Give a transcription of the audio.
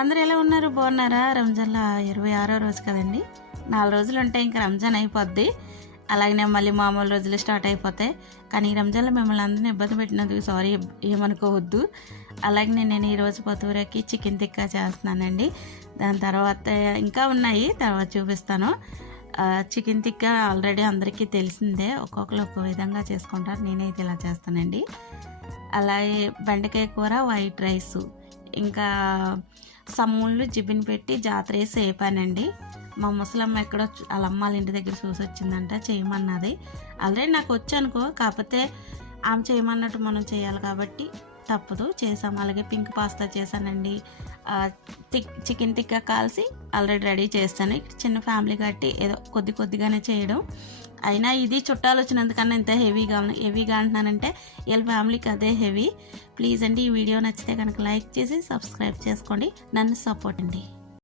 అందరూ ఎలా ఉన్నారు? బాగున్నారా? రంజాన్లో 26వ రోజు కదండి. 4 రోజులు ఉంటాయి, ఇంకా రంజాన్ అయిపోద్ది. అలాగనే మళ్ళీ మామూలు రోజులు స్టార్ట్ అయిపోతాయి. కానీ ఈ రంజాన్లో మిమ్మల్ని అందరినీ ఇబ్బంది పెట్టినందుకు సారీ, ఏమనుకోవద్దు. అలాగే నేను ఈరోజు పతూరకి చికెన్ టిక్కా చేస్తున్నానండి. దాని తర్వాత ఇంకా ఉన్నాయి, తర్వాత చూపిస్తాను. చికెన్ టిక్కా ఆల్రెడీ అందరికీ తెలిసిందే, ఒక్కొక్కరు ఒక్కో విధంగా చేసుకుంటారు. నేనైతే ఇలా చేస్తానండి. అలాగే బెండకాయ కూర, వైట్ రైసు, ఇంకా సమ్ముళ్ళు జిబిని పెట్టి జాతర వేసి వేపానండి. మా ముసలమ్మ ఎక్కడో వాళ్ళ అమ్మాళ్ళ ఇంటి దగ్గర చూసి వచ్చిందంట, చేయమన్నది. ఆల్రెడీ నాకు వచ్చు అనుకో, కాకపోతే ఆమె చేయమన్నట్టు మనం చేయాలి కాబట్టి తప్పదు, చేసాము. అలాగే పింక్ పాస్తా చేశానండి. చికెన్ టిక్కా కాల్సి ఆల్రెడీ రెడీ చేస్తాను. చిన్న ఫ్యామిలీ కట్టి ఏదో కొద్దిగానే చేయడం. అయినా ఇది చుట్టాలు వచ్చినందుకన్నా ఇంత హెవీగా అంటున్నానంటే వీళ్ళ ఫ్యామిలీకి అదే హెవీ. ప్లీజ్ అండి, ఈ వీడియో నచ్చితే కనుక లైక్ చేసి సబ్స్క్రైబ్ చేసుకోండి, నన్ను సపోర్ట్ అండి.